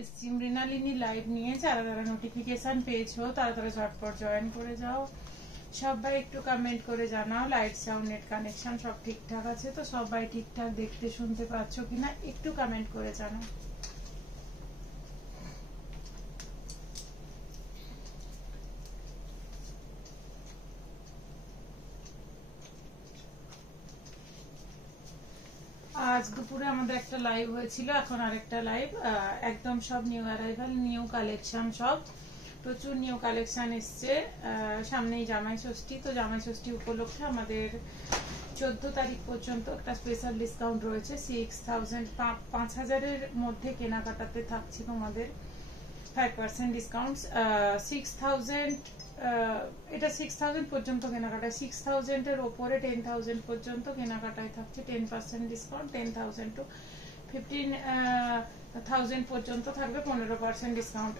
এসেছি মৃণালিনী লাইভ নিয়ে। যারা যারা নোটিফিকেশন পেয়েছো তারা তারা ঝটপট জয়েন করে যাও। সবাই একটু কমেন্ট করে জানাও লাইট সাউন্ড নেট কানেকশন সব ঠিকঠাক আছে তো, সবাই ঠিকঠাক দেখতে শুনতে পাচ্ছ কিনা একটু কমেন্ট করে জানাও। আজ দুপুরে আমাদের একটা লাইভ হয়েছিল, এখন আরেকটা লাইভ। একদম সব নিউ অ্যারাইভাল, নিউ কালেকশন, সব প্রচুর নিউ কালেকশন এসছে। সামনেই জামাই ষষ্ঠী, তো জামাই ষষ্ঠী উপলক্ষে আমাদের 14 তারিখ পর্যন্ত একটা স্পেশাল ডিসকাউন্ট রয়েছে। 6000 5000-এর মধ্যে কেনাকাটাতে থাকছে তোমাদের 5% ডিসকাউন্ট। 6000 এটা 6000 পর্যন্ত কেনাকাটা, 6000-এর ওপরে 10,000 পর্যন্ত কেনাকাটায় থাকছে 10% ডিসকাউন্ট। 10,000 টু 15,000 পর্যন্ত থাকবে 15% ডিসকাউন্ট।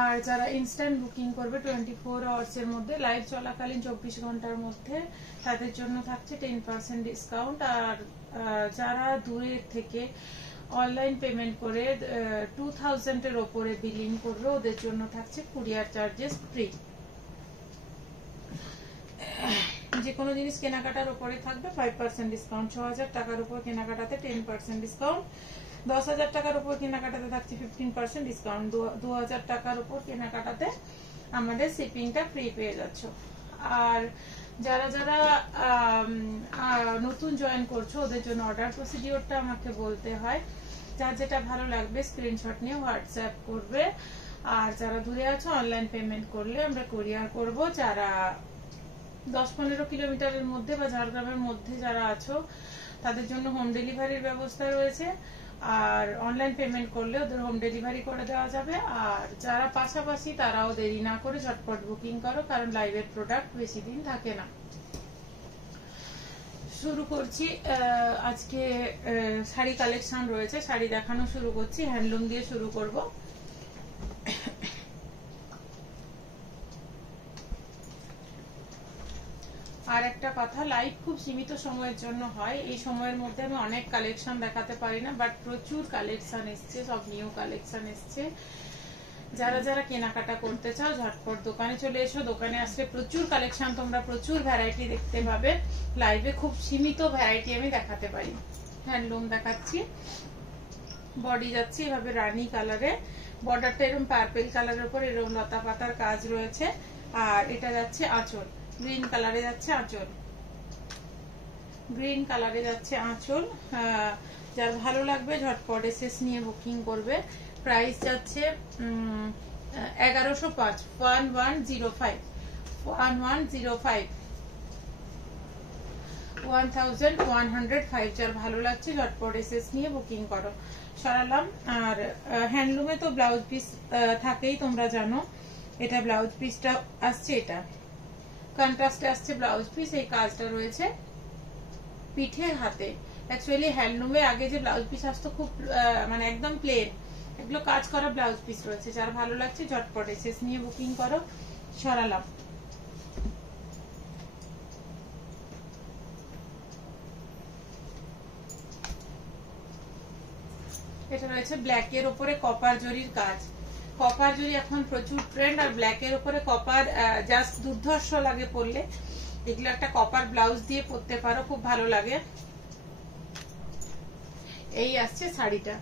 আর যারা ইনস্ট্যান্ট বুকিং করবে 24 আওয়ার্সের মধ্যে, লাইভ চলাকালীন 24 ঘন্টার মধ্যে, তাদের জন্য থাকছে 10% ডিসকাউন্ট। আর যারা দূরের থেকে অনলাইন পেমেন্ট করে 2000-এর ওপরে বিলিং করবে ওদের জন্য থাকছে কুরিয়ার চার্জেস ফ্রি। যে কোনো জিনিস কেনাকাটার উপরে থাকবে 5% ডিসকাউন্ট। 6000 টাকার উপর কেনাকাটাতে 10% ডিসকাউন্ট। 10,000 টাকার উপর কেনাকাটাতে থাকছে 15% ডিসকাউন্ট। 2000 টাকার উপর কেনাকাটাতে আমাদের শিপিংটা ফ্রি পেয়ে যাচ্ছ। আর যারা যারা নতুন জয়েন করছো ওদের জন্য অর্ডার প্রসিডিওরটা আমাকে বলতে হয়। যার যেটা ভালো লাগবে স্ক্রিনশট নিয়ে হোয়াটসঅ্যাপ করবে। আর যারা দূরে আছো অনলাইন পেমেন্ট করলে আমরা কুরিয়ার করব। যারা 10-15 কিলোমিটারের মধ্যে বা ঝাড়গ্রামের মধ্যে যারা আছো তাদের জন্য হোম ডেলিভারির ব্যবস্থা রয়েছে। আর অনলাইন পেমেন্ট করলে ওদের হোম ডেলিভারি করে দেওয়া যাবে। আর যারা পাশাপাশি তারাও দেরি না করে ঝটপট বুকিং করো, কারণ লাইভের প্রোডাক্ট বেশি দিন থাকে না। শুরু করছি। আজকে শাড়ি কালেকশন রয়েছে, শাড়ি দেখানো শুরু করছি। হ্যান্ডলুম দিয়ে শুরু করব। আর একটা কথা, লাইভ খুব সীমিত সময়ের জন্য হয়। এই সময়ের মধ্যে আমি অনেক কালেকশন দেখাতে পারি না, বাট প্রচুর কালেকশন এসছে, সব নিউ কালেকশন এসছে। যারা যারা কেনাকাটা করতে চাও ঝটপট দোকানে চলে এসো। দোকানে আসলে প্রচুর কালেকশন, তোমরা প্রচুর ভ্যারাইটি দেখতে পাবে। লাইভে খুব সীমিত ভ্যারাইটি আমি দেখাতে পারি। হ্যান্ডলুম দেখাচ্ছি। বডি যাচ্ছে এভাবে রানী কালারে, বর্ডারটা এরকম পার্পেল কালারের উপর এরকম লতা পাতার কাজ রয়েছে। আর এটা যাচ্ছে আঁচল, গ্রিন কালারে যাচ্ছে আঁচল, গ্রিন কালারে যাচ্ছে আঁচল। যার ভালো লাগবে ঝটপট এসএস নিয়ে বুকিং করবে। প্রাইস যাচ্ছে 1105, 1105, 1105, 1105। যার ভালো লাগছে ঝটপট এসএস নিয়ে বুকিং করো। সরালাম। আর হ্যান্ডলুমে তো ব্লাউজ পিস থাকেই, তোমরা জানো। এটা ব্লাউজ পিসটা আসছে, এটা কন্ট্রাস্টে আসছে ব্লাউজ পিস। এই কাজটা রয়েছে পিঠে হাতে। অ্যাকচুয়ালি হ্যান্ডলুমে আগে যে ব্লাউজ পিস আসতো খুব মানে একদম প্লেন, এগুলো কাজ করা ব্লাউজ পিস রয়েছে। যার ভালো লাগছে ঝটপট এসএস নিয়ে বুকিং করো। সরালাম। এটা রয়েছে ব্ল্যাক এর উপরে কপার জরির কাজ। কপার জরি এখন প্রচুর ট্রেন্ড। আর ব্ল্যাক এর উপরে কপার জাস্ট দুর্ধর্ষ লাগে পরলে। এগুলো একটা কপার ব্লাউজ দিয়ে পরতে পারো, খুব ভালো লাগে। এই আসছে শাড়িটা,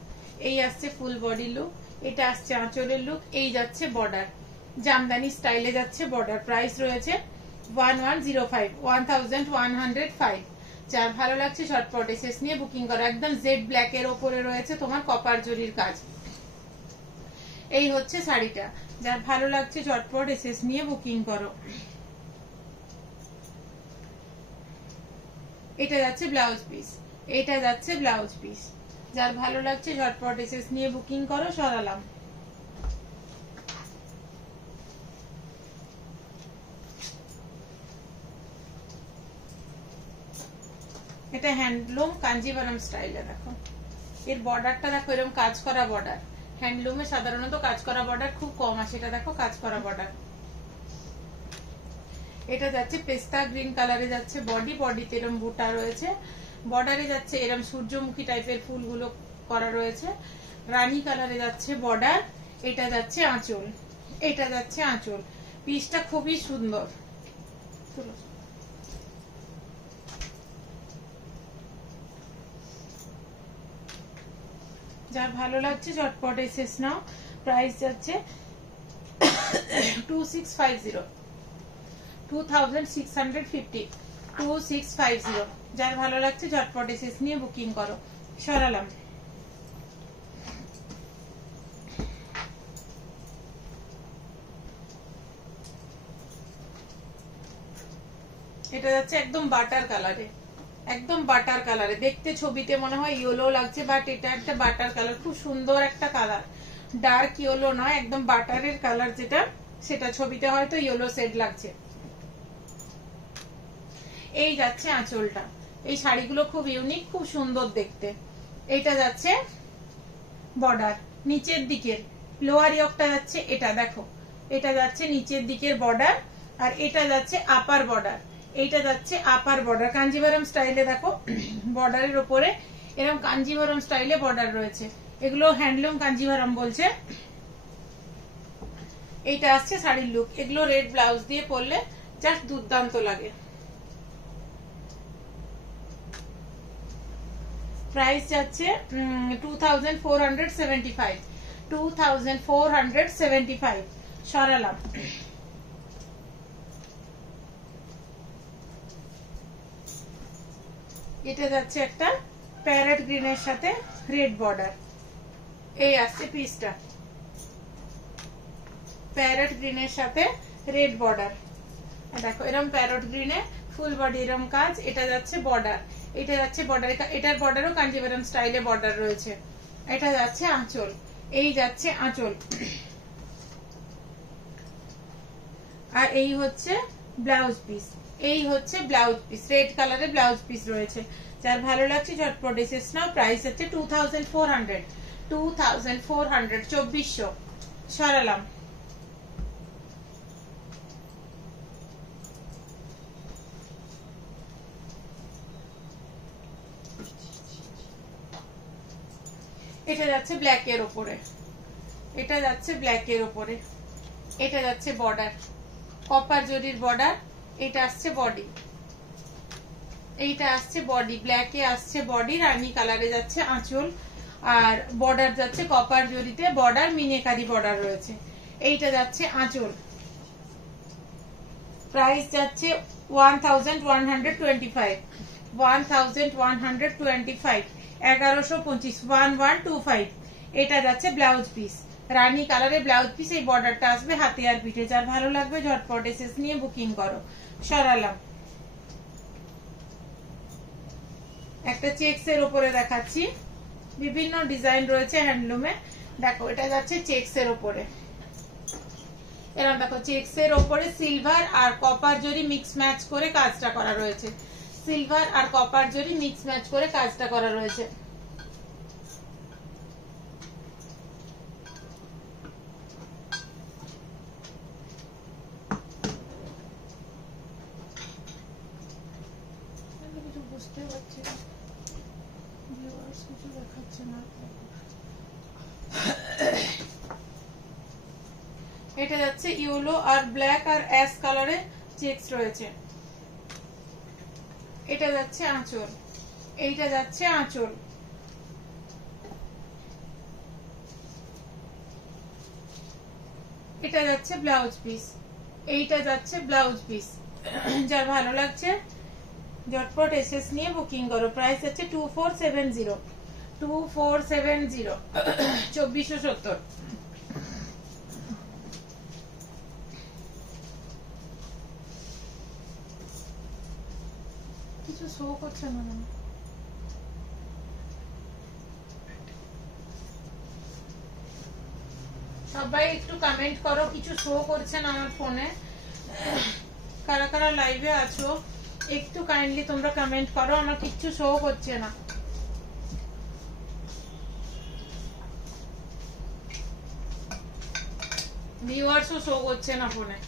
এই আসছে ফুল বডি লুক, এটা আসছে আঁচলের লুক, এই যাচ্ছে বর্ডার, জামদানি স্টাইলে যাচ্ছে বর্ডার। প্রাইস রয়েছে 1105, 1105। যার ভালো লাগছে ঝটপট এসএস নিয়ে বুকিং করো। একদম জেড ব্ল্যাক এর ওপরে রয়েছে তোমার কপার জরির কাজ। এই হচ্ছে শাড়িটা। যার ভালো লাগছে ঝটপট এসএস নিয়ে বুকিং করো। এটা যাচ্ছে ব্লাউজ পিস, এটা যাচ্ছে ব্লাউজ পিস। যার ভালো লাগছে ঝটপট এসএস নিয়ে বুকিং করো। সরালাম। এটা হ্যান্ডলুম কাঞ্জিভারম স্টাইলে। দেখো এর বর্ডারটা, দেখো এরকম কাজ করা বর্ডার। হ্যান্ডলুমে সাধারণত কাজ করা বর্ডার খুব কম আসে, এটা দেখো কাজ করা বর্ডার। এটা যাচ্ছে পেস্তা গ্রিন কালারে যাচ্ছে বডি, বডিতে এরকম বুটা রয়েছে। বর্ডারে যাচ্ছে এরকম সূর্যমুখী টাইপের ফুলগুলো করা রয়েছে। রানী কালারে যাচ্ছে বর্ডার, এটা যাচ্ছে আঁচল, এটা যাচ্ছে আঁচল। পিসটা খুবই সুন্দর। যার ভালো লাগছে ঝটপট এসএস নাও। প্রাইস যাচ্ছে 2650, 2650, 2650। যার ভালো লাগছে ঝটপট এসএস নিয়ে বুকিং করো। সরালাম। এটা যাচ্ছে একদম বাটার কালারে, একদম বাটার কালারে। দেখতে ছবিতে মনে হয় ইয়েলো লাগছে, বাট এটা একটা বাটার কালার, খুব সুন্দর একটা কালার। ডার্ক ইয়েলো নয়, একদম বাটারের কালার যেটা, সেটা ছবিতে হয়তো ইয়েলো শেড লাগছে। এই যাচ্ছে আঁচলটা। এই শাড়িগুলো খুব ইউনিক, খুব সুন্দর দেখতে। এইটা যাচ্ছে বর্ডার নিচের দিকের, লোয়ার ইয়কটা যাচ্ছে, এটা দেখো, এটা যাচ্ছে নিচের দিকের বর্ডার, আর এটা যাচ্ছে আপার বর্ডার। এইটা যাচ্ছে আপার বর্ডার, কাঞ্জিভারম স্টাইলে। দেখো বর্ডারের উপরে এরকম কাঞ্জিভারম স্টাইলে বর্ডার রয়েছে। এগুলো হ্যান্ডলুম কাঞ্জিভারম বলছে। এইটা আসছে শাড়ির লুক। এগুলো রেড ব্লাউজ দিয়ে পরলে জাস্ট দুর্দান্ত লাগে। প্রাইস যাচ্ছে 2475, 2475। সরালাম। এটা যাচ্ছে একটা প্যারেট গ্রিনের সাথে রেড বর্ডার। এই আসছে পিসটা, প্যারেট গ্রিনের সাথে রেড বর্ডার। দেখো এরকম প্যারেট গ্রিনে ফুল বডি এরকম কাজ। এটা যাচ্ছে বর্ডার, এটা যাচ্ছে বর্ডার, এটার বর্ডারও কাঞ্জিভারম স্টাইলে বর্ডার রয়েছে। এটা যাচ্ছে আঁচল, এই যাচ্ছে আঁচল, আর এই হচ্ছে ব্লাউজ পিস। এই হচ্ছে ব্লাউজ পিস, রেড কালারে ব্লাউজ পিস রয়েছে। যার ভালো লাগছে ঝটপট এসএস নাও। প্রাইস হচ্ছে 2400, 2400, 2400। সরালাম। এটা যাচ্ছে ব্ল্যাক এর উপরে, এটা যাচ্ছে ব্ল্যাক এর উপরে, এটা যাচ্ছে বর্ডার, কপার জরির বর্ডার। এটা আসছে বডি, এইটা আসছে বডি, ব্ল্যাকে আসছে বডি, রানী কালারে যাচ্ছে আঁচল, আর বর্ডার যাচ্ছে কপার জরিতে বর্ডার, মিনেকারি বর্ডার রয়েছে। এইটা যাচ্ছে আঁচল। প্রাইস যাচ্ছে 1125, 1125, 1125, 1125। এটা যাচ্ছে ব্লাউজ পিস, রানী কালারের ব্লাউজ পিস। এই বর্ডারটা আসবে হাতে আর পিঠে। যার ভালো লাগবে ঝটপট এসএস নিয়ে বুকিং করো। সরালাম। একটা চেক্স এর উপরে দেখাচ্ছি, বিভিন্ন ডিজাইন রয়েছে হ্যান্ডলুমে। দেখো এটা যাচ্ছে চেক্স এর উপরে, এরকম দেখো চেক্স এর উপরে সিলভার আর কপার জরি মিক্স ম্যাচ করে কাজটা করা রয়েছে, সিলভার আর কপার জরি মিক্স ম্যাচ করে কাজটা করা রয়েছে। বুঝতে পারছি না, কিছু দেখাচ্ছে না। এটা যাচ্ছে ইয়েলো আর ব্ল্যাক আর অ্যাশ কালারে চেক্স রয়েছে। এটা যাচ্ছে আঁচল, এইটা যাচ্ছে আঁচল, এটা যাচ্ছে ব্লাউজ পিস, এইটা যাচ্ছে ব্লাউজ পিস। যার ভালো লাগছে ঝটপট এসএস নিয়ে বুকিং করো। প্রাইস আছে 2470, 2470, 2470। কিছু শো করছে না, সবাই একটু কমেন্ট করো, কিছু শো করছে না আমার ফোনে। কারা কারা লাইভে আছো একটু কাইন্ডলি তোমরা কমেন্ট করো, আমার কিচ্ছু শো করছে না। ভিউয়ার্সও শো করছে না ফোনে।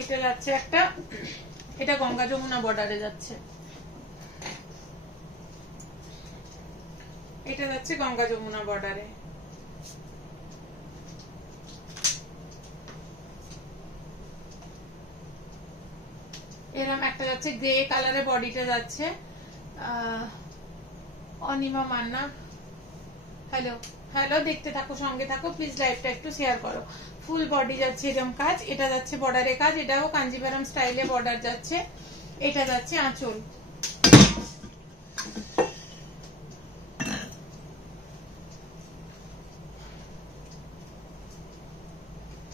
এটা যাচ্ছে একটা, এটা গঙ্গা যমুনা বর্ডারে যাচ্ছে, এটা যাচ্ছে গঙ্গা যমুনা বর্ডারে। এরকম একটা যাচ্ছে গ্রে কালারে, বডিটা যাচ্ছে অনিমা মান্না। হ্যালো হ্যালো, দেখতে থাকো, সঙ্গে থাকো প্লিজ, লাইভটা একটু শেয়ার করো। ফুল বডি যাচ্ছে এরকম কাজ, এটা যাচ্ছে বর্ডারে কাজ, এটাও কাঞ্জিভারাম স্টাইলে বর্ডার যাচ্ছে। এটা যাচ্ছে আঁচল,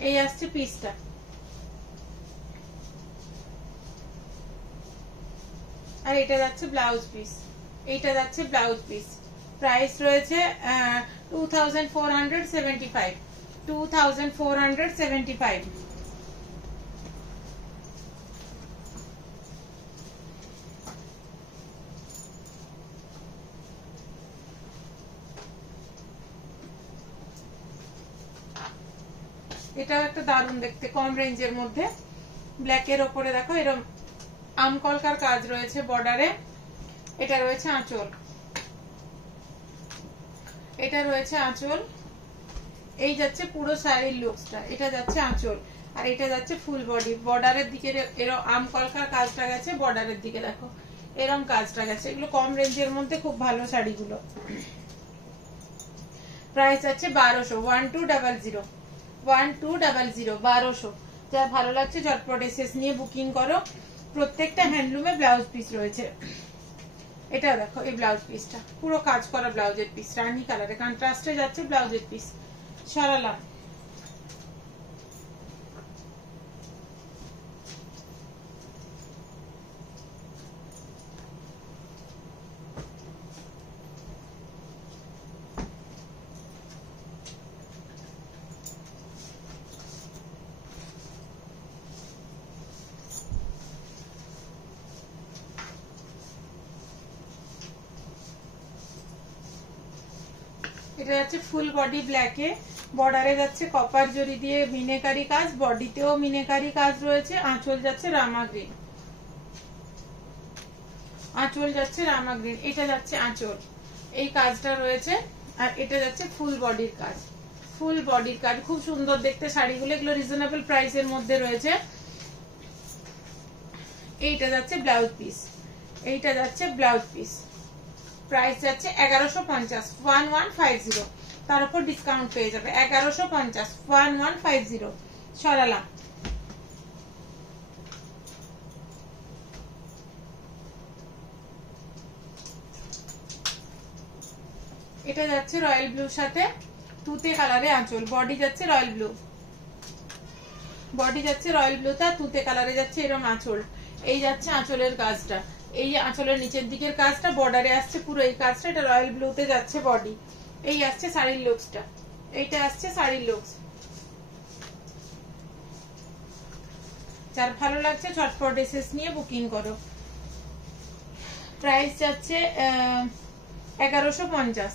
এই আসছে পিসটা। আর এটা যাচ্ছে ব্লাউজ পিস, এইটা যাচ্ছে ব্লাউজ পিস। প্রাইস রয়েছে 2475, 2475। এটাও একটা দারুণ দেখতে, কম রেঞ্জের মধ্যে। ব্ল্যাকের ওপরে দেখো এরকম আমকলকার কাজ রয়েছে বর্ডারে। এটা রয়েছে আঁচল, এটা রয়েছে আঁচল। এই যাচ্ছে পুরো শাড়ির লুকসটা, এটা যাচ্ছে আঁচল, আর এটা যাচ্ছে ফুল বডি। বর্ডারের দিকে এরকম আমকলকার কাজটা গেছে, বর্ডারের দিকে দেখো এরকম কাজটা গেছে। এগুলো কম রেঞ্জের মধ্যে খুব ভালো শাড়িগুলো। প্রাইস আছে 1200, 1200, 1200, 1200। যা ভালো লাগছে ঝটপট এসএস নিয়ে বুকিং করো। প্রত্যেকটা হ্যান্ডলুমে ব্লাউজ পিস রয়েছে। এটা দেখো এই ব্লাউজ পিসটা পুরো কাজ করা ব্লাউজের পিস, রানী কালারে কন্ট্রাস্টে যাচ্ছে ব্লাউজের পিস। সরালাম, এটা যাচ্ছে ফুল বডি ব্ল্যাকে, বর্ডারে যাচ্ছে কপার জরি দিয়ে মিনেকারি কাজ, বডিতেও মিনেকারি কাজ রয়েছে। আঁচল যাচ্ছে রামা গ্রিন, আঁচল যাচ্ছে রামা গ্রিন। এটা যাচ্ছে আঁচল, এই কাজটা রয়েছে। আর এটা যাচ্ছে ফুল বডির কাজ, ফুল বডির কাজ খুব সুন্দর দেখতে শাড়িগুলো। এগুলো রিজনেবল প্রাইসের মধ্যে রয়েছে। এইটা যাচ্ছে ব্লাউজ পিস, এইটা যাচ্ছে ব্লাউজ পিস। প্রাইস যাচ্ছে 1150, 1150। তার উপর ডিসকাউন্ট পেয়ে যাবে 1150, 1150। সরালাম, এটা যাচ্ছে রয়্যাল ব্লুর সাথে তুতে কালারে আঁচল। বডি যাচ্ছে রয়্যাল ব্লু, বডি যাচ্ছে রয়্যাল ব্লু, তা তুতে কালারে যাচ্ছে এরকম আঁচল। এই যাচ্ছে আঁচলের কাজটা, এই আঁচলের নিচের দিকের কাজটা বর্ডারে আসছে পুরো এই কাজটা। এটা রয়্যাল ব্লুতে যাচ্ছে বডি। এই আসছে শাড়ির লুকসটা, এইটা আসছে শাড়ির লুকস। যার ভালো লাগছে ঝটপট এসএস নিয়ে বুকিং করো। প্রাইস যাচ্ছে 1150,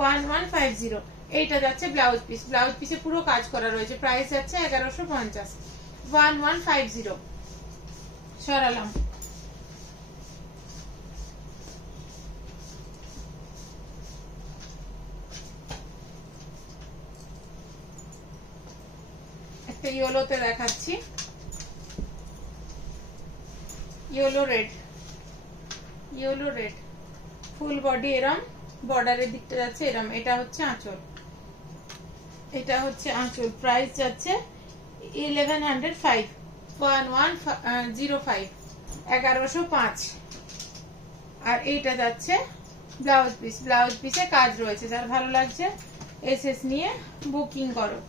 1150। এইটা যাচ্ছে ব্লাউজ পিস, ব্লাউজ পিসে পুরো কাজ করা রয়েছে। প্রাইস যাচ্ছে 1150, 1150। সরালাম, একটা ইয়েলোতে দেখাচ্ছি, yellow red, yellow red. Full body এরম, বর্ডারের দিকটা যাচ্ছে এরম। এটা হচ্ছে আঁচল, এটা হচ্ছে আঁচল। প্রাইস যাচ্ছে 1105, 1105, 1105। আর এইটা যাচ্ছে ব্লাউজ পিস, ব্লাউজ পিসে কাজ রয়েছে। যার ভালো লাগছে এসএস নিয়ে বুকিং করো।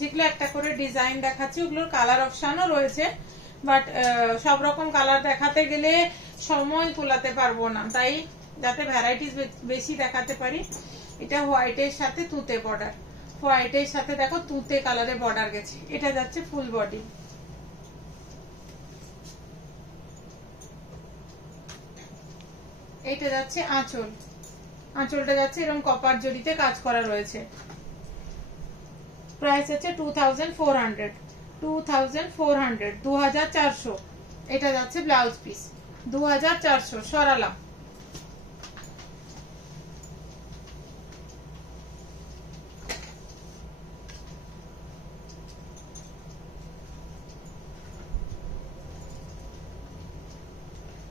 যেগুলো একটা করে ডিজাইন দেখাচ্ছি ওগুলোর কালার অপশনও রয়েছে, বাট সব রকম কালার দেখাতে গেলে সময় কুলাতে পারবো না, তাই যাতে ভ্যারাইটিস বেশি দেখাতে পারি। এটা হোয়াইটের সাথে তুতে বর্ডার, হোয়াইটের সাথে দেখো তুতে কালারে বর্ডার গেছে। এটা যাচ্ছে ফুল বডি, এটা যাচ্ছে আঁচল, আঁচলটা যাচ্ছে এরকম কপার জড়িতে কাজ করা রয়েছে। প্রাইস আছে 2400, 2400, এটা যাচ্ছে ব্লাউজ পিস 2400। সরালাম।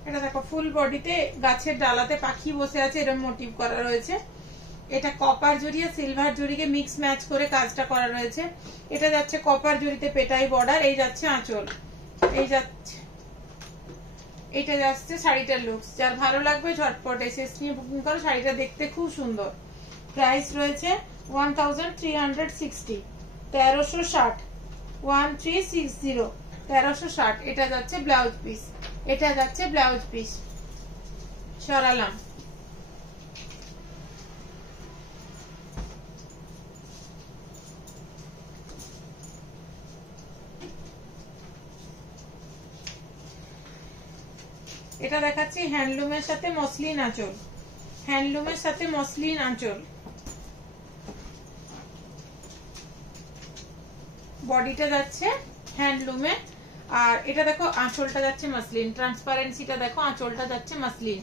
এটা দেখো ফুল বডিতে গাছের ডালাতে পাখি বসে আছে, এরকম মোটিভ করা রয়েছে। এটা কপার জড়ি আর সিলভার জড়িকে মিক্স ম্যাচ করে কাজটা করা রয়েছে। এটা যাচ্ছে কপার জড়িতে পেটাই বর্ডার, এই যাচ্ছে আঁচল, এই যাচ্ছে, এটা যাচ্ছে শাড়িটার লুকস। যার ভালো লাগবে ঝটপট এসএস নিয়ে বুকিং করো, শাড়িটা দেখতে খুব সুন্দর। প্রাইস রয়েছে 1360, 1360, 1360, 1360। এটা যাচ্ছে ব্লাউজ পিস, এটা যাচ্ছে ব্লাউজ পিস। সরালাম। এটা দেখাচ্ছি হ্যান্ডলুমের সাথে মসলিন আঁচল, হ্যান্ডলুমের সাথে মসলিন আঁচল। বডিটা যাচ্ছে হ্যান্ডলুমে, আর এটা দেখো আঁচলটা যাচ্ছে মসলিন। ট্রান্সপারেন্সিটা দেখো, আঁচলটা যাচ্ছে মসলিন।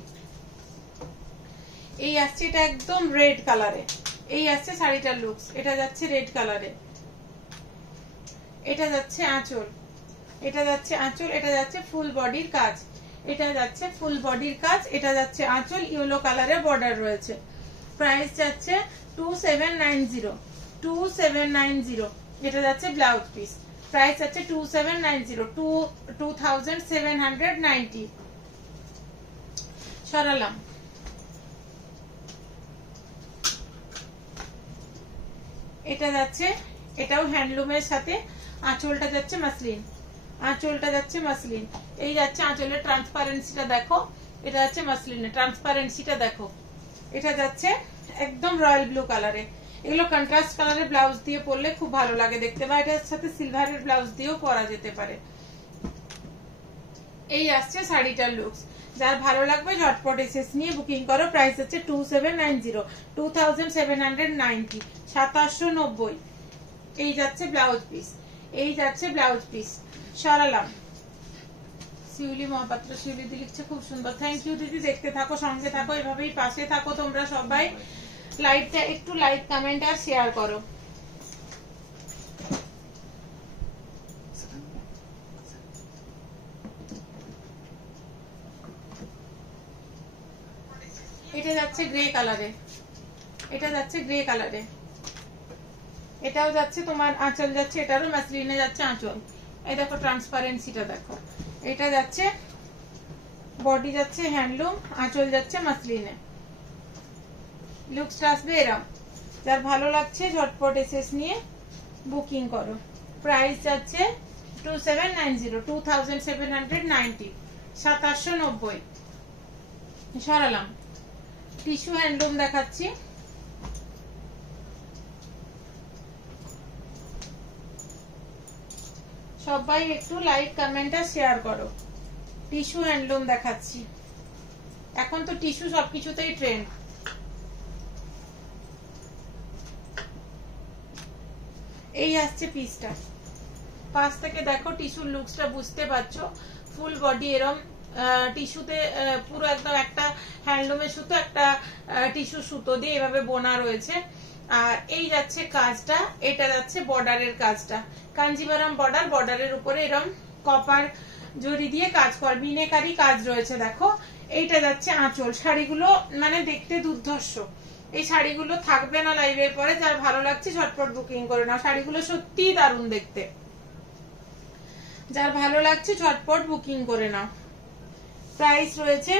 এই আসছে এটা একদম রেড কালারে, এই আসছে শাড়িটার লুকস। এটা যাচ্ছে রেড কালারে, এটা যাচ্ছে আঁচল, এটা যাচ্ছে আঁচল, এটা যাচ্ছে ফুল বডির কাজ, এটা যাচ্ছে ফুল বডির কাজ, এটা যাচ্ছে আঁচল। ইয়েলো কালারে বর্ডার রয়েছে। প্রাইস যাচ্ছে 2790, 2790। এটা যাচ্ছে ব্লাউজ পিস। প্রাইস আছে 2790, 2790। সরালাম। এটা যাচ্ছে, এটাও হ্যান্ডলুমের সাথে, আঁচলটা যাচ্ছে মসলিন, আঁচলটা যাচ্ছে মসলিন। এই যাচ্ছে আঁচলের ট্রান্সপারেন্সিটা দেখো, এটা যাচ্ছে মসলিনের ট্রান্সপারেন্সিটা দেখো। এটা যাচ্ছে একদম রয়্যাল ব্লু কালারে। এগুলো কন্ট্রাস্ট কালারের ব্লাউজ দিয়ে পরলে খুব ভালো লাগে দেখতে, বা এটার সাথে সিলভারের ব্লাউজ দিয়েও পরা যেতে পারে। এই আসছে শাড়িটার লুকস। যার ভালো লাগবে ঝটপট এসএস নিয়ে বুকিং করো। প্রাইস হচ্ছে 2790, 2790, 2790। এই যাচ্ছে ব্লাউজ পিস, এই যাচ্ছে ব্লাউজ পিস। সরালাম। শিউলি মহাপাত্র, শিউলি দি লিখছে খুব সুন্দর। থ্যাংক ইউ দিদি, দেখতে থাকো, সঙ্গে থাকো, এভাবেই পাশে থাকো তোমরা সবাই। লাইভটা একটু লাইক, কমেন্ট আর শেয়ার করো। এটা যাচ্ছে গ্রে কালারে, এটা যাচ্ছে গ্রে কালারে। এটাও যাচ্ছে তোমার আঁচল যাচ্ছে, এটারও মসলিনে যাচ্ছে আঁচল। এই দেখো ট্রান্সপারেন্সিটা দেখো। এটা যাচ্ছে বডি যাচ্ছে হ্যান্ডলুম, আঁচল যাচ্ছে মসলিনে। লুকসটা আসবে এরম। যার ভালো লাগছে ঝটপট এসএস নিয়ে বুকিং করো। প্রাইস যাচ্ছে 2790, 2790, 2790। সরালাম। টিস্যু হ্যান্ডলুম দেখাচ্ছি। সবাই একটু লাইক, কমেন্ট আর শেয়ার করো। টিস্যু হ্যান্ডলুম দেখাচ্ছি। এখন তো টিস্যু সবকিছুতেই ট্রেন্ড। এই আসছে পিসটা। পাশ থেকে দেখো টিস্যুর লুকসটা বুঝতে পারছো। ফুল বডি এরম টিস্যুতে পুরো একদম একটা হ্যান্ডলুমের সুতো, একটা টিস্যু সুতো দিয়ে এভাবে বোনা রয়েছে। আর এই যাচ্ছে কাজটা, এটা যাচ্ছে বর্ডারের কাজটা, কাঞ্জিভারাম বর্ডার। বর্ডারের উপরে এরম কপার জড়ি দিয়ে কাজ কর, মিনেকারি কাজ রয়েছে দেখো। এইটা যাচ্ছে আঁচল। শাড়িগুলো মানে দেখতে দুর্ধর্ষ। এই শাড়িগুলো থাকবে না লাইভের পরে। যার ভালো লাগছে ঝটপট বুকিং করে নাও। শাড়িগুলো সত্যিই দারুণ দেখতে। যার ভালো লাগছে ঝটপট বুকিং করে নাও। প্রাইস রয়েছে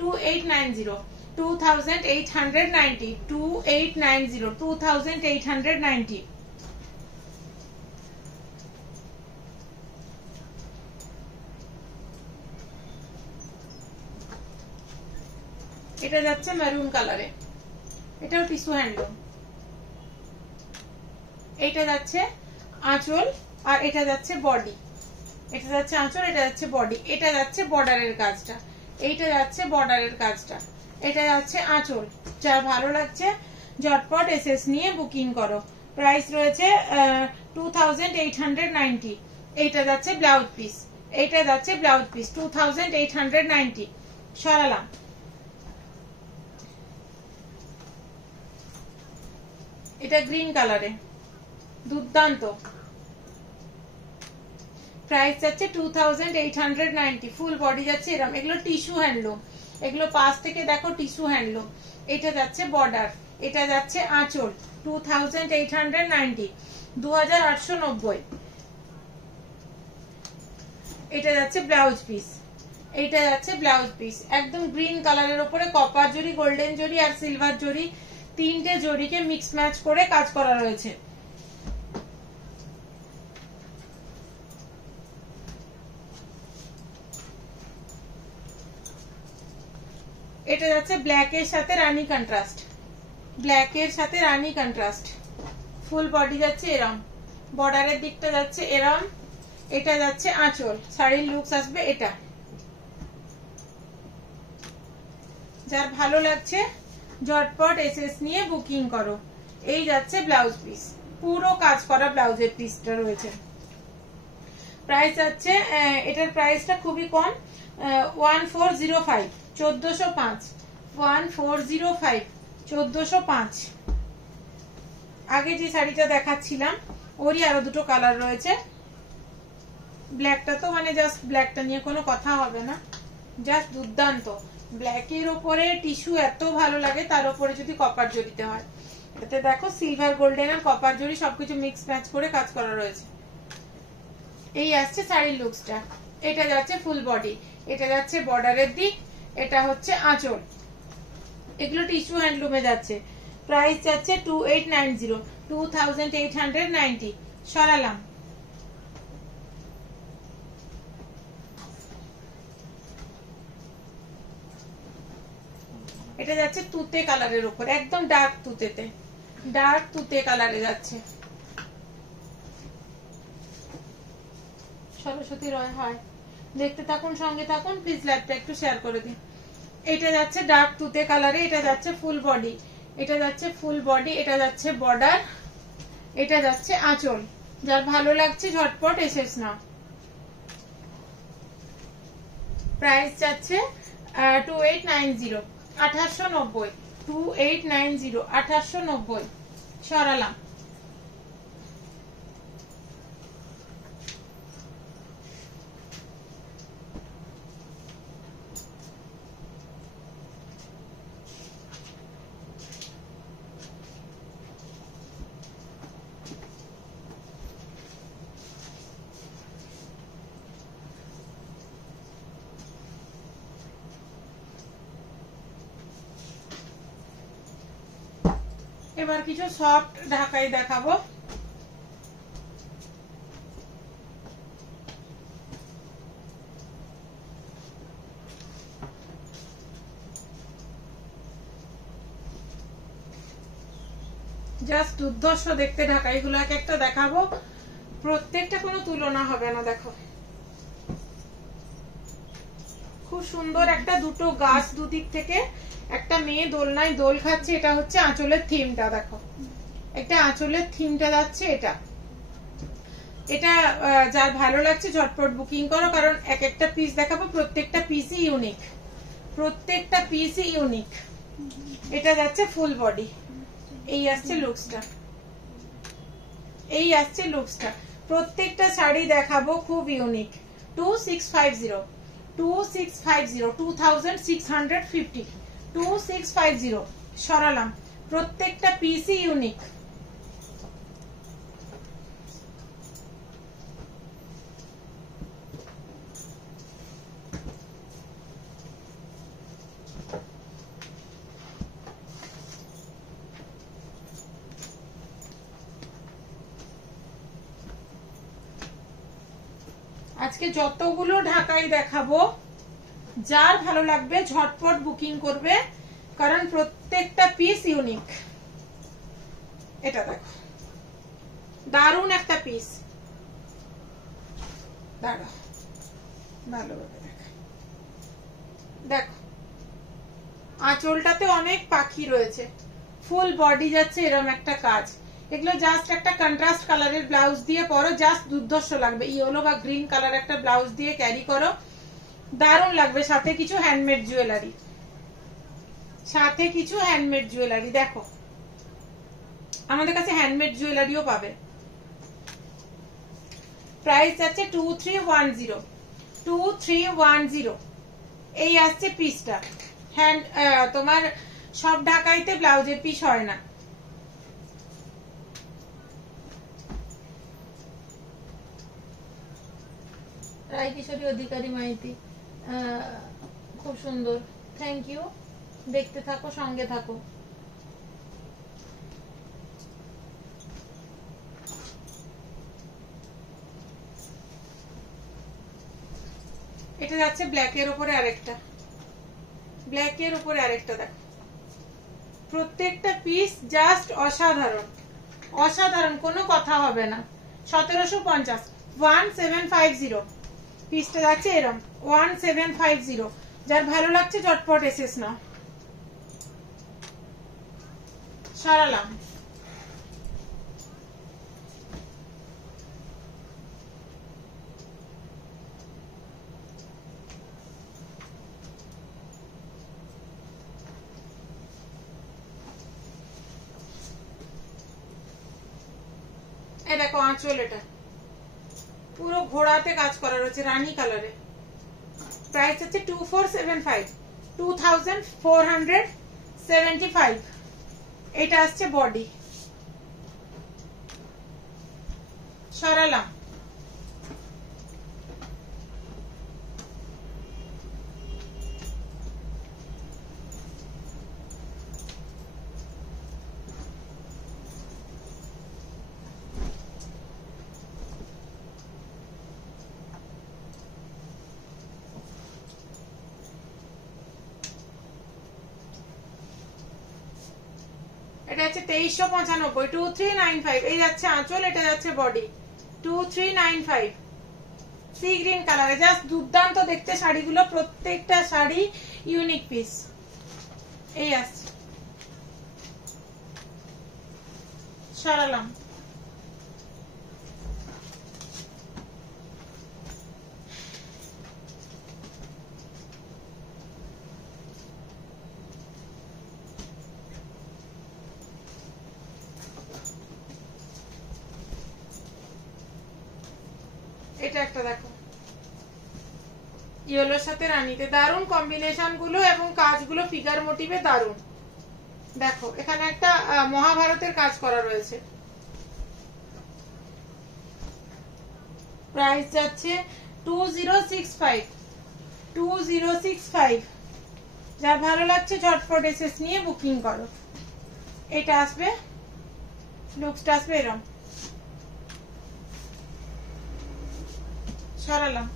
2890, 2890, 2890, 2890। এটা যাচ্ছে মেরুন কালারে, এটাও টিস্যু হ্যান্ডলুম। এটা যাচ্ছে আঁচল আর এটা যাচ্ছে বডি। এটা যাচ্ছে আঁচল, এটা যাচ্ছে বডি। এটা যাচ্ছে বর্ডারের কাজটা, এইটা যাচ্ছে বর্ডারের কাজটা। এটা যাচ্ছে আঁচল। যার ভালো লাগছে ঝটপট এসএস নিয়ে বুকিং করো। প্রাইস রয়েছে 2890। এইটা যাচ্ছে ব্লাউজ পিস, এইটা যাচ্ছে ব্লাউজ পিস 2890। সরালাম। এটা গ্রিন কালারে, দুর্দান্ত। প্রাইস যাচ্ছে 2890। ফুল বডি যাচ্ছে এরকম। এগুলো টিস্যু হ্যান্ডলুম, এগুলো পাশ থেকে দেখো টিস্যু হ্যান্ডলুম। এটা যাচ্ছে বর্ডার, এটা যাচ্ছে আঁচল 2890, 2890। এটা যাচ্ছে ব্লাউজ পিস, এটা যাচ্ছে ব্লাউজ পিস। একদম গ্রিন কালারের উপরে কপার জরি, গোল্ডেন জরি আর সিলভার জরি, তিনটে জরিকে মিক্স ম্যাচ করে কাজ করা রয়েছে। এটা যাচ্ছে ব্ল্যাক এর সাথে রানী কন্ট্রাস্ট, ব্ল্যাক এর সাথে রানী কন্ট্রাস্ট। ফুল বডি যাচ্ছে এরম, বর্ডারের দিকটা যাচ্ছে এরম। এটা যাচ্ছে আঁচল, শাড়ির লুকস আসবে এটা। যার ভালো লাগছে ঝটপট এসএস নিয়ে বুকিং করো। এই যাচ্ছে ব্লাউজ পিস, পুরো কাজ করা ব্লাউজের পিসটা রয়েছে। প্রাইস যাচ্ছে, এটার প্রাইসটা খুবই কম, 1405, 1405, 1405, 1405। আগে যে শাড়িটা দেখাচ্ছিলাম ওরই আরো দুটো কালার রয়েছে। ব্ল্যাকটা তো মানে জাস্ট ব্ল্যাকটা নিয়ে কোনো কথা হবে না, জাস্ট দুর্দান্ত। ব্ল্যাকের ওপরে টিস্যু এত ভালো লাগে, তার উপরে যদি কপার জড়িতে হয়। এটাতে দেখো সিলভার, গোল্ডেন আর কপার জড়ি সবকিছু মিক্স ম্যাচ করে কাজ করা রয়েছে। এই আসছে শাড়ির লুকসটা। এটা যাচ্ছে ফুল বডি, এটা যাচ্ছে বর্ডারের দিক, এটা হচ্ছে আঁচল। এগুলো টিস্যু হ্যান্ডলুমে যাচ্ছে। প্রাইস যাচ্ছে 2890, 2890। সরালাম। এটা যাচ্ছে তুতে কালারের উপর, একদম ডার্ক তুতেতে, ডার্ক তুতে কালারে যাচ্ছে। সরস্বতী রয় হয়, দেখতে থাকুন, সঙ্গে থাকুন প্লিজ। লাইভটা একটু শেয়ার করে দিন। এটা যাচ্ছে ডার্ক তুতে কালারে, এটা যাচ্ছে ফুল বডি, এটা যাচ্ছে ফুল বডি, এটা যাচ্ছে বর্ডার, এটা যাচ্ছে আঁচল। যার ভালো লাগছে ঝটপট এসএস নাও। প্রাইস যাচ্ছে 2890, 2890, 2890, 2890। সরালাম। এবার কিছু সফট ঢাকাই দেখাবো। জাস্ট দুর্ধর্ষ দেখতে ঢাকাই গুলো এক একটা দেখাবো, প্রত্যেকটা কোনো তুলনা হবে না। দেখো খুব সুন্দর একটা, দুটো গাছ দুদিক থেকে একটা মেয়ে দোলনায় দোল খাচ্ছে। এটা হচ্ছে আঁচলের থিমটা, দেখো একটা আঁচলের থিমটা যাচ্ছে এটা। এটা যার ভালো লাগছে ঝটপট বুকিং করো, কারণ এক একটা পিস দেখাবো, প্রত্যেকটা পিসই ইউনিক, প্রত্যেকটা পিসই ইউনিক। এটা যাচ্ছে ফুল বডি, এই আসছে লুকসটা, এই আসছে লুকসটা। প্রত্যেকটা শাড়ি দেখাবো খুব ইউনিক। 2650, 2650, 2650, 2650। সরালাম। প্রত্যেকটা পিসই ইউনিক। আজকে যতগুলো ঢাকাই দেখাবো, যার ভালো লাগবে ঝটপট বুকিং করবে, কারণ প্রত্যেকটা পিস ইউনিক। এটা দেখো দারুণ একটা পিস, দাঁড়াও ভালোভাবে দেখো, দেখো আঁচলটাতে অনেক পাখি রয়েছে, ফুল বডি যাচ্ছে এরকম একটা কাজ। এগুলো জাস্ট একটা কন্ট্রাস্ট কালারের ব্লাউজ দিয়ে পরো, জাস্ট দুর্ধর্ষ লাগবে। ইয়েলো বা গ্রিন কালার একটা ব্লাউজ দিয়ে ক্যারি করো, দারুণ লাগবে। সাথে কিছু হ্যান্ডমেড জুয়েলারি, সাথে কিছু হ্যান্ডমেড জুয়েলারি। দেখো আমাদের কাছে হ্যান্ডমেড জুয়েলারিও পাবে। প্রাইস যাচ্ছে 2310, 2310। এই আসছে পিসটা। হ্যান্ড তোমার সব ঢাকাইতে ব্লাউজের পিস হয় না। রায় কিশোরী অধিকারী মাইতি, খুব সুন্দর, থ্যাংক ইউ। দেখতে থাকো, সঙ্গে থাকো। এটা যাচ্ছে ব্ল্যাকের উপরে আরেকটা, ব্ল্যাকের উপরে আরেকটা। দেখো প্রত্যেকটা পিস জাস্ট অসাধারণ, অসাধারণ, কোনো কথা হবে না। 1750, 1750 পিসটা যাচ্ছে এরকম, 1750। যার ভালো লাগছে চটপট এসেস নাও। সরালাম। এই দেখো আঁচল, এটা পুরো ঘোড়াতে কাজ করা রয়েছে রানী কালারে। প্রাইস হচ্ছে 2475, 2475। এটা আসছে বডি। সরালাম। এটা হচ্ছে 2395, 2395। এই যাচ্ছে আঁচল, এটা যাচ্ছে বডি, 2395। সি গ্রিন কালারে, জাস্ট দুর্দান্ত দেখতে শাড়িগুলো, প্রত্যেকটা শাড়ি ইউনিক পিস। এই আসছে, সরালাম। এটা একটা দেখো, ইয়েলোর সাথে রানীতে, দারুণ কম্বিনেশন গুলো এবং কাজগুলো ফিগার মোটিভে দারুণ। দেখো এখানে একটা মহাভারতের কাজ করা রয়েছে। প্রাইস যাচ্ছে 2065, 2065। যার ভালো লাগছে ঝটপট এসেস নিয়ে বুকিং করো। এটা আসবে, লুকসটা আসবে এরকম। সরালাম।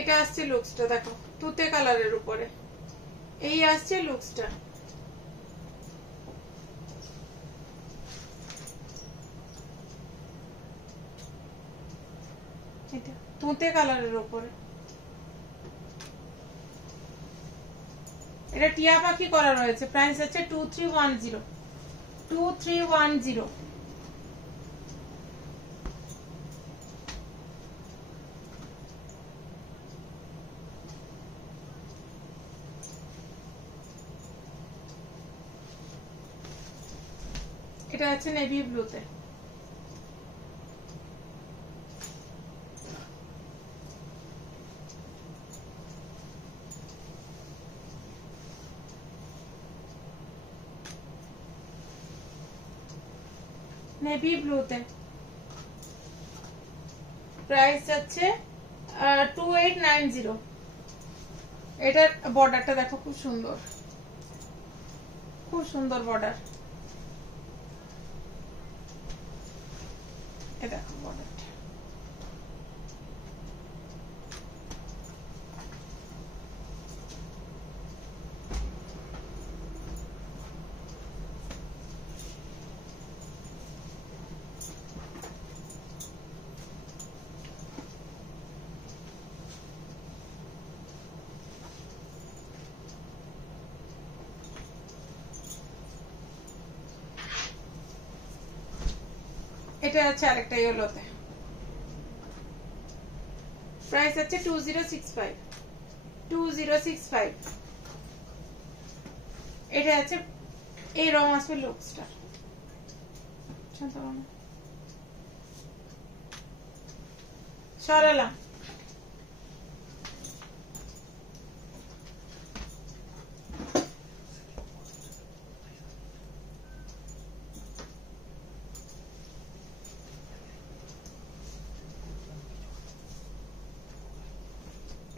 এটা আসছে লুকসটা, দেখো তুতে কালারের উপরে। এই আসছে লুকসটা। এটা তুতে কালারের উপরে, এটা টিয়া পাখি করা রয়েছে। প্রাইস হচ্ছে 2310, 2310। এটা হচ্ছে নেভি ব্লুতে। নেভি ব্লুতে প্রাইস যাচ্ছে 2890। এটার বর্ডারটা দেখো, খুব সুন্দর, খুব সুন্দর বর্ডার। এ দেখো বর্ডারটা। এটা আছে আরেকটা ইয়েলোতে, প্রাইস আছে 2065, 2065। এটা আছে এই রং আসবে লুকসটা, সরালাম।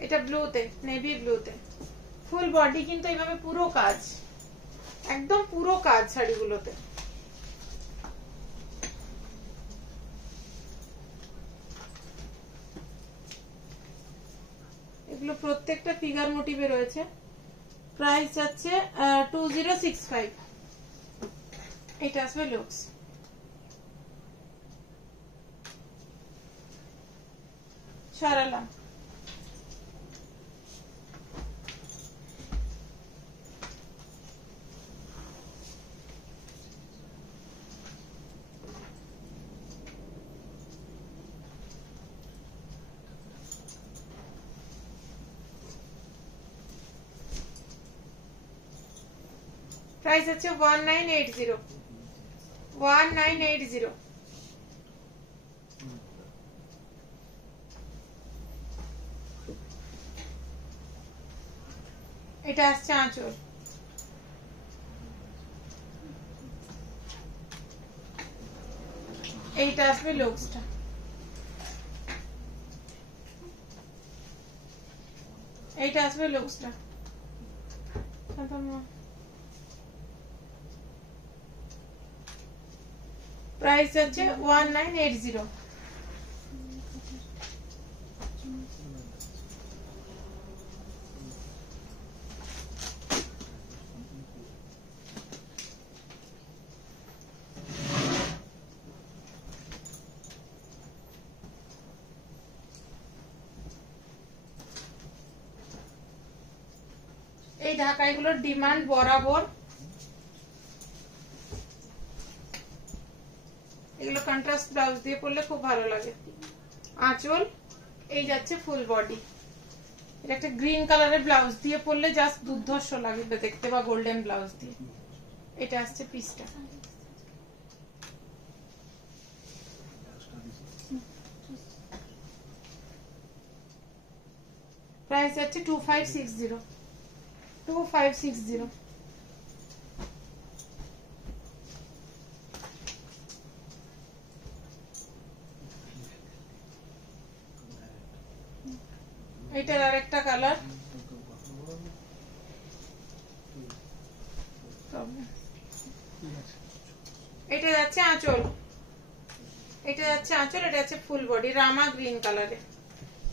এটা ব্লুতে, নেভি ব্লুতে, ফুল বডি কিন্তু এইভাবে পুরো কাজ, একদম পুরো কাজ শাড়িগুলোতে। এগুলো প্রত্যেকটা ফিগার মোটিভে রয়েছে। প্রাইস যাচ্ছে 2065। এটা আসবে লুকস। সরালাম। প্রাইস আছে 1980, 1980। এটা আসছে আঁচল, এইটা আসবে লুকসটা। এইটা আসবে লুকসটা। প্রাইস আছে 1980। এই ঢাকাইগুলোর ডিমান্ড বরাবর। এগুলো কন্ট্রাস্ট ব্লাউজ দিয়ে পরলে খুব ভালো লাগে। আঁচল, এই যাচ্ছে ফুল বডি। এটা একটা গ্রিন কালারের ব্লাউজ দিয়ে পরলে জাস্ট দুর্ধর্ষ লাগবে দেখতে, বা গোল্ডেন ব্লাউজ দিয়ে। এটা আসছে পিসটা। প্রাইস আছে 2560, 2560। এটার আরেকটা কালার, এটা যাচ্ছে আঁচল, এটা যাচ্ছে আঁচল, এটা যাচ্ছে ফুল বডি রামা গ্রিন কালারে।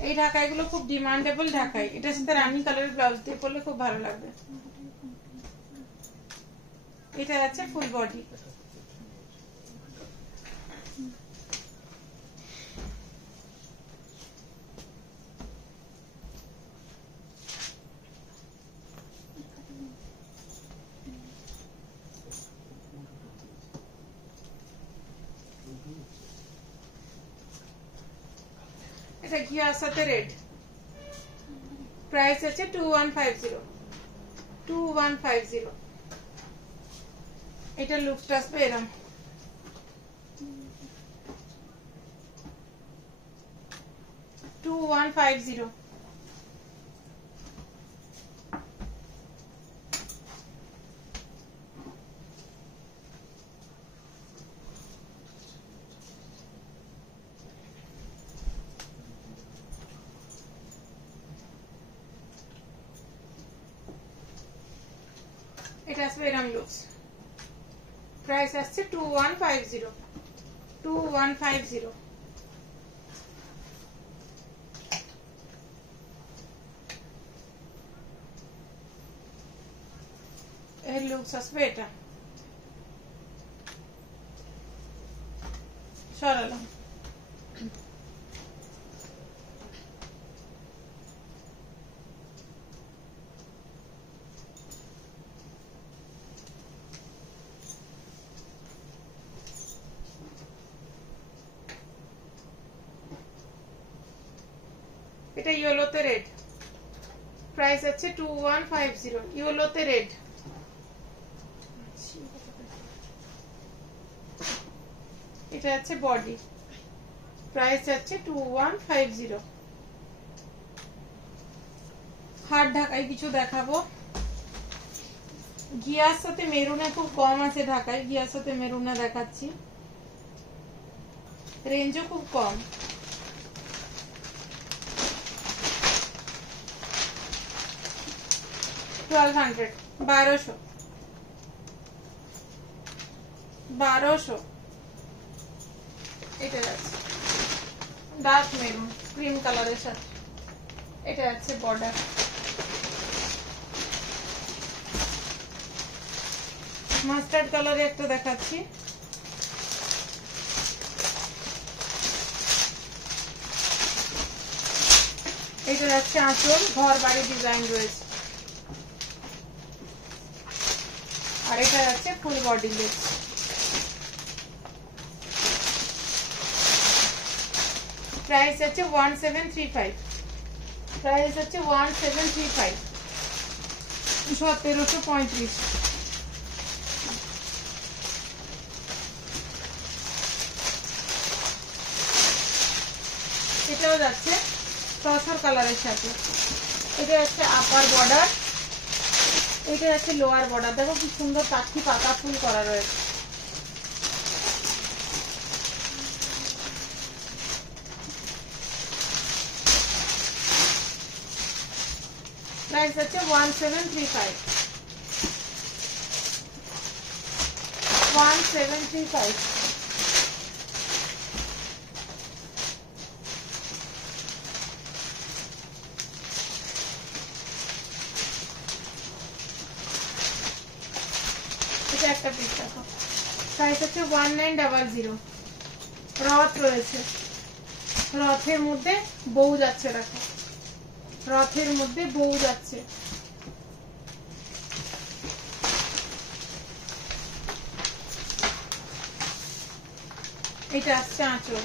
এই ঢাকাইগুলো খুব ডিমান্ডেবল ঢাকাই। এটার সাথে রানী কালারের ব্লাউজ দিয়ে পরলে খুব ভালো লাগবে। এটা যাচ্ছে ফুল বডি। এটা ঘিয়ার সাথে রেড। প্রাইস আছে 2150, 2150। এটা লুকসটা আসবে এরকম। টু 2150। এটা আসবে এরকম লুকস। প্রাইস আসছে 2150, 2150। এর লুকস আসবে এটা। সরালাম। এটা ইয়েলোতে রেড, প্রাইস আছে 2150। ইয়েলোতে রেড, এটা আছে বডি, প্রাইস আছে 2150। হাত ঢাকাই কিছু দেখাবো। গিয়ার সাথে মেরুনে খুব কম আছে ঢাকায়, গিয়ার সাথে মেরুনে দেখাচ্ছি, রেঞ্জও খুব কম। $1200, 1200। এটা আছে ডার্ক মেরুন ক্রিম কালারের সাথে, এটা আছে বর্ডার। মাস্টার্ড কালারে একটা দেখাচ্ছি, এটা যাচ্ছে আঁচল, ঘর বাড়ি ডিজাইন রয়েছে, আর এটা যাচ্ছে ফুল বডি লেস। প্রাইস আছে 1735, প্রাইস আছে 1735, 1735। এটাও যাচ্ছে তসর কালারের সাথে, এটা হচ্ছে আপার বর্ডার, এটা হচ্ছে লোয়ার বর্ডার। দেখো কি সুন্দর কাঠি পাতা ফুল করা রয়েছে। প্রাইস আছে 1735, 1735। এটা একটা পিস দেখো, প্রাইস হচ্ছে 1900। রথ রয়েছে, রথের মধ্যে বউ যাচ্ছে, দেখো রথের মধ্যে বউ যাচ্ছে। এটা আসছে আঁচল,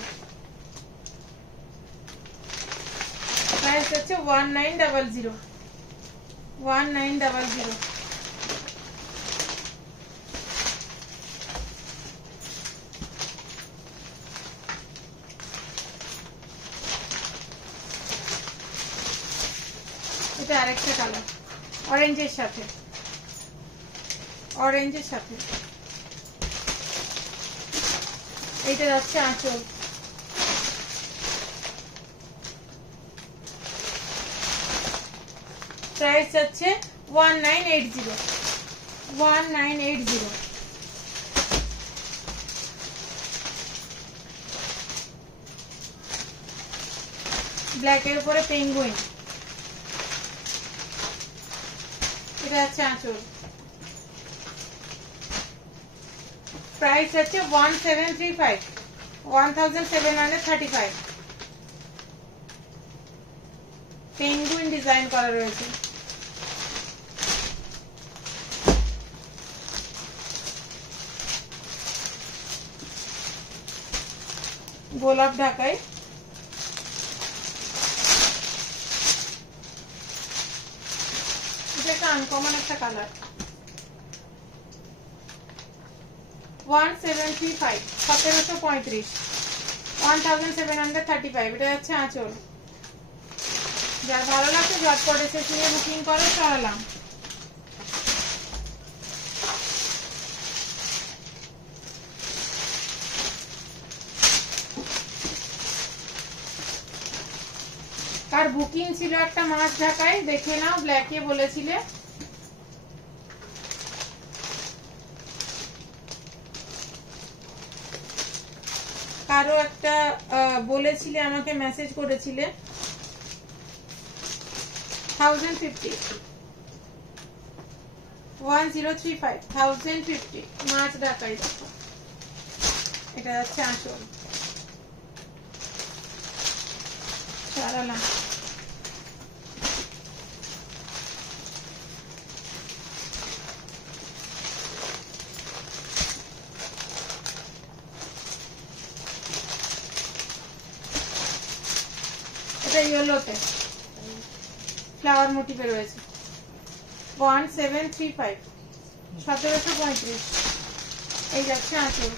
প্রাইস হচ্ছে 1900, 1900। এটা আরেকটা কালার অরেঞ্জের সাথে, অরেঞ্জের সাথে। এইটা যাচ্ছে আঁচল, প্রাইস যাচ্ছে 1980, 1980। ব্ল্যাকের উপরে পেঙ্গুইন, এটা আছে আঁচল, প্রাইস আছে 1735, 1735। পেঙ্গুইন ডিজাইন করা রয়েছে। গোলাপ ঢাকাই, এটা একটা আনকমন একটা কালার। 1735, 1735, 1735। এটা যাচ্ছে আঁচল। যার ভালো লাগছে ঝটপট এসে নিয়ে বুকিং করো, চলালাম। কার বুকিং ছিল একটা মাছ ঢাকায়, দেখে নাও, ব্ল্যাকে বলেছিলে। কারো একটা বলেছিলে, আমাকে মেসেজ করেছিলে। 1050, 1035, 1050 মাছ ঢাকাই। দেখো এটা যাচ্ছে আঁচল, চালালাম। এটা ইয়েলোতে, ফ্লাওয়ার মোটিভে রয়েছে 1735 1735 এই যাচ্ছে আঁচল।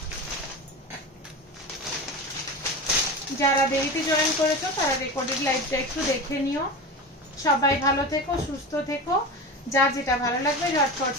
যারা দেরিতে জয়েন করেছো তারা রেকর্ডেড লাইভটা একটু দেখে নিও। সবাই ভালো থেকো, সুস্থ থেকো, যার যেটা ভালো লাগবে ঝটপট